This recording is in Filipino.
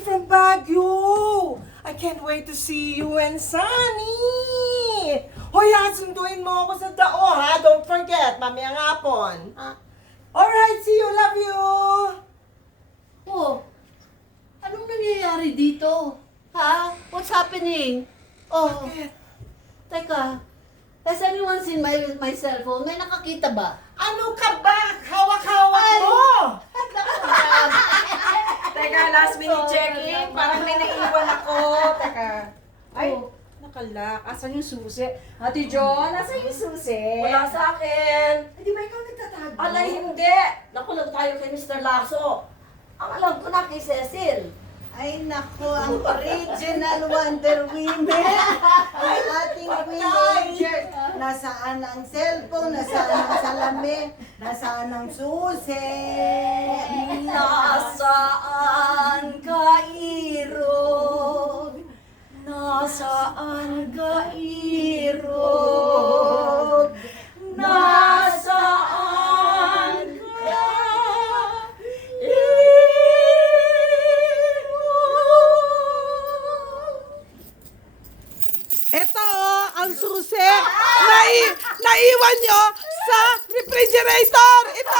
from Baguio. I can't wait to see you and Sunny. Hoy, sunduin mo ako sa dao, ha? Don't forget, mamayang hapon. Ha? Alright, see you. Love you. Oh, anong nangyayari dito? Ha? What's happening? Oh, Bakit? teka. Has anyone seen my cellphone? May nakakita ba? Ano ka ba? Hawak-hawak mo. Teka, last minute checking. Parang may naiwan ako. Teka. Ay, Oh. nakalak. Asan yung susi? Ate John, asan yung susi? Wala sa akin. Eh, di ba ikaw nagtatago? Alay, hindi. Nakulong tayo kay Mr. Lasso. Ang alam ko na kay Cecil. Ay nako, ang original Wonder Women. Ang ating villagers. Nasaan ang cellphone? Nasaan ang salamin? Nasaan ang susi? Nasaan ka, Irog? Nasaan ka, Irog? Nasaan ka, Irog? Ito ang susi naiwan nyo sa refrigerator. Ito